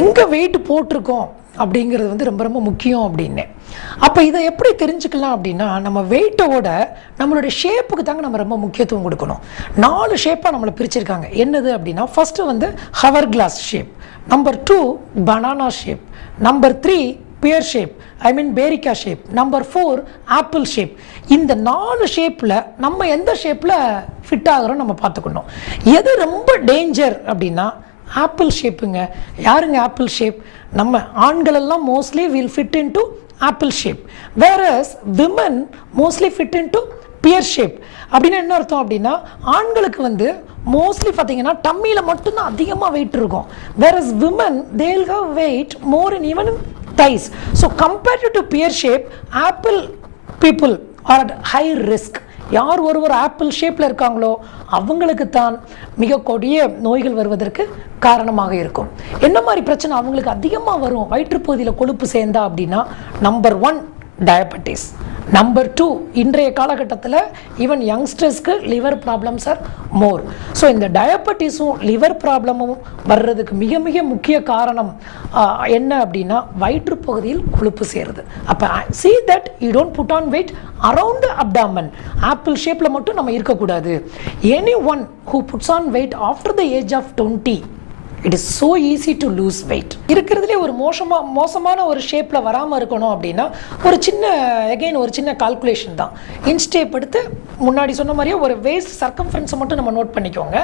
எங்கே வெயிட் போட்டிருக்கோம் அப்படிங்கிறது வந்து ரொம்ப ரொம்ப முக்கியம் அப்படின்னு. அப்போ இதை எப்படி தெரிஞ்சுக்கலாம் அப்படின்னா, நம்ம வெயிட்டோட நம்மளுடைய ஷேப்புக்கு தாங்க நம்ம ரொம்ப முக்கியத்துவம் கொடுக்கணும். 4 ஷேப்பாக நம்மளை பிரிச்சிருக்காங்க. என்னது அப்படின்னா, ஃபஸ்ட்டு வந்து hourglass shape, number 2 banana shape, number 3 pear shape, I mean பேரிக்கா ஷேப், நம்பர் 4 ஆப்பிள் ஷேப். இந்த 4 ஷேப்பில் நம்ம எந்த ஷேப்பில் ஃபிட் ஆகிறோம் நம்ம பார்த்துக்கணும். எது ரொம்ப டேஞ்சர் அப்படின்னா ஆப்பிள் ஷேப்புங்க. யாருங்க ஆப்பிள் ஷேப்? நம்ம ஆண்களெல்லாம் mostly will fit into apple shape, whereas women mostly fit into pear shape. அப்படின்னா என்ன அர்த்தம் அப்படின்னா, ஆண்களுக்கு வந்து மோஸ்ட்லி பார்த்தீங்கன்னா டம்மியில் மட்டும்தான் அதிகமாக வெயிட் இருக்கும், various women they will have weight more in even in thighs. So compared to pear shape, apple people are at high risk. யார் ஒருவர் ஆப்பிள் ஷேப்பில் இருக்காங்களோ அவங்களுக்கு தான் மிக கொடிய நோய்கள் வருவதற்கு காரணமாக இருக்கும். என்ன மாதிரி பிரச்சனை அவங்களுக்கு அதிகமாக வரும் வயிற்றுப்பகுதியில் கொழுப்பு சேர்ந்தா அப்படின்னா, நம்பர் 1 டயபெட்டிஸ், நம்பர் 2 இன்றைய காலகட்டத்தில் ஈவன் யங்ஸ்டர்ஸ்க்கு லிவர் ப்ராப்ளம்ஸ் ஆர் மோர். ஸோ இந்த டயபெட்டிஸும் லிவர் ப்ராப்ளமும் வர்றதுக்கு மிக மிக முக்கிய காரணம் என்ன அப்படின்னா, வயிற்றுப்பகுதியில் கொழுப்பு சேருது. அப்போ see that you don't put on weight around the abdomen. Apple ஷேப்பில் மட்டும் நம்ம இருக்கக்கூடாது. anyone who puts on weight after the age of 20, it is so easy to lose weight. இருக்கிறதுலே ஒரு மோசமான ஒரு ஷேப்பில் வராமல் இருக்கணும் அப்படின்னா ஒரு சின்ன கால்குலேஷன் தான். இன்ஸ்டேப் எடுத்து முன்னாடி சொன்ன மாதிரியே ஒரு வேஸ்ட் சர்க்கம்ஃபரன்ஸை மட்டும் நம்ம நோட் பண்ணிக்கோங்க.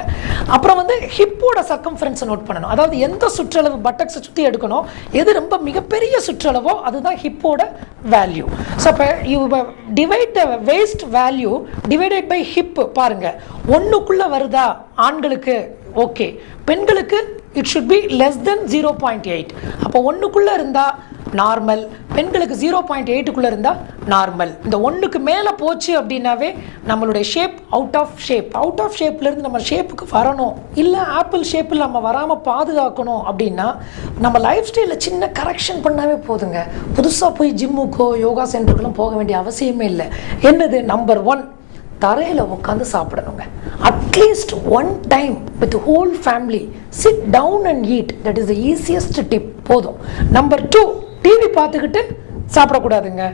அப்புறம் வந்து ஹிப்போட சர்க்கம்ஃபரன்ஸை நோட் பண்ணணும். அதாவது எந்த சுற்றளவு பட்டக்ஸை சுற்றி எடுக்கணும், எது ரொம்ப மிகப்பெரிய சுற்றளவோ அதுதான் ஹிப்போட வேல்யூ. ஸோ அப்போ you divide the waist value divided by hip. பாருங்கள், 1க்குள்ளே வருதா ஆண்களுக்கு ஓகே, பெண்களுக்கு it should be less than 0.8. அப்போ 1க்குள்ளே இருந்தால் நார்மல், பெண்களுக்கு 0.8க்குள்ளே இருந்தால் நார்மல். இந்த 1க்கு மேலே போச்சு அப்படின்னாவே நம்மளுடைய ஷேப் அவுட் ஆஃப் ஷேப்லேருந்து நம்ம ஷேப்புக்கு வரணும். இல்லை ஆப்பிள் ஷேப்பில் நம்ம வராமல் பாதுகாக்கணும் அப்படின்னா நம்ம லைஃப் ஸ்டைலில் சின்ன கரெக்ஷன் பண்ணாவே போதுங்க. புதுசாக போய் ஜிம்முக்கோ யோகா சென்டருக்கெல்லாம் போக வேண்டிய அவசியமே இல்லை. என்னது, நம்பர் 1 தரையில் உட்காந்து சாப்பிடணுங்க. At least 1 time with whole family sit down and eat. That is the easiest tip. போதும். நம்பர் 2 டிவி பார்த்துக்கிட்டு சாப்பிடக்கூடாதுங்க.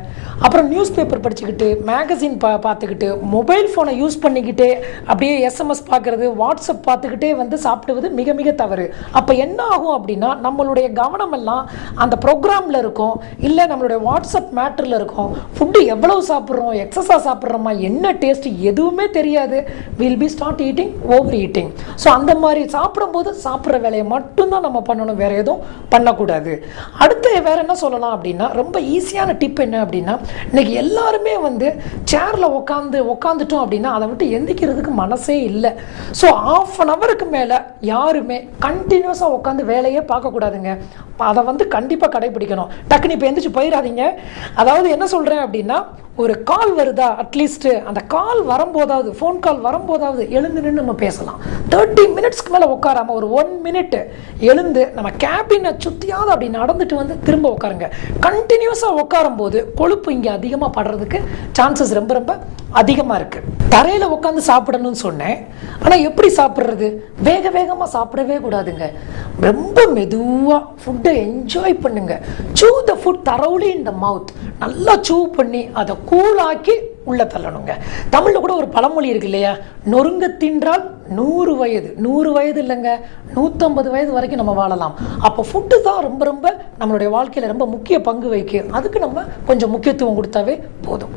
அப்புறம் நியூஸ் பேப்பர் படிச்சுக்கிட்டு, மேகசின் பார்த்துக்கிட்டு, மொபைல் ஃபோனை யூஸ் பண்ணிக்கிட்டே அப்படியே எஸ்எம்எஸ் பார்க்குறது, வாட்ஸ்அப் பார்த்துக்கிட்டே வந்து சாப்பிடுவது மிக மிக தவறு. அப்போ என்ன ஆகும் அப்படின்னா, நம்மளுடைய கவனமெல்லாம் அந்த ப்ரோக்ராமில் இருக்கும், இல்லை நம்மளுடைய வாட்ஸ்அப் மேட்டரில் இருக்கும். ஃபுட்டு எவ்வளவு சாப்பிட்றோம், எக்ஸஸாக சாப்பிட்றோமா, என்ன டேஸ்ட்டு எதுவுமே தெரியாது. Will be start eating, over eating. So அந்த மாதிரி சாப்பிடும்போது சாப்பிட்ற வேலையை மட்டும்தான் நம்ம பண்ணணும், வேறு எதுவும் பண்ணக்கூடாது. அடுத்து வேறு என்ன சொல்லலாம் அப்படின்னா, ரொம்ப ஈஸியான டிப் என்ன அப்படின்னா, இன்னைக்கு எல்லாருமே வந்து சேரில் உட்காந்துட்டோம் அப்படின்னா அதை விட்டு எந்திக்கிறதுக்கு மனசே இல்லை. ஸோ ½ அன் ஹவருக்கு மேலே யாருமே கண்டினியூஸாக உட்காந்து வேலையே பார்க்கக்கூடாதுங்க. அதை வந்து கண்டிப்பாக கடைபிடிக்கணும். டக்குன்னு இப்போ எந்திரிச்சு போயிடாதீங்க. அதாவது என்ன சொல்கிறேன் அப்படின்னா, ஒரு கால் வருதா, அட்லீஸ்ட்டு அந்த கால் வரும்போதாவது, ஃபோன் கால் வரும்போதாவது எழுந்து நின்று நம்ம பேசலாம். 30 மினிட்ஸ்க்கு மேலே உட்காராமல் ஒரு 1 மினிட் எழுந்து நம்ம கேபினை சுற்றியாவது அப்படி நடந்துட்டு வந்து திரும்ப உட்காருங்க. கண்டினியூஸாக உட்காரும்போது கொழுப்பு இங்கே அதிகமாக படுறதுக்கு சான்சஸ் ரொம்ப ரொம்ப அதிகமாக இருக்குது. தரையில் உட்காந்து சாப்பிடணும்னு சொன்னேன், ஆனால் எப்படி சாப்பிட்றது? வேகமாக சாப்பிடவே கூடாதுங்க. ரொம்ப மெதுவாக ஃபுட்டை என்ஜாய் பண்ணுங்க. சூ த ஃபுட் தரோலி இன் த மவுத். நல்லா சூ பண்ணி அதை கூலாக்கி உள்ளே தள்ளணுங்க. தமிழில் கூட ஒரு பழமொழி இருக்கு இல்லையா, நொறுங்க தின்றால் 100 வயது. 100 வயது இல்லைங்க, 150 வயது வரைக்கும் நம்ம வாழலாம். அப்போ ஃபுட்டு தான் ரொம்ப ரொம்ப நம்மளுடைய வாழ்க்கையில் ரொம்ப முக்கிய பங்கு வகிக்கும். அதுக்கு நம்ம கொஞ்சம் முக்கியத்துவம் கொடுத்தாவே போதும்.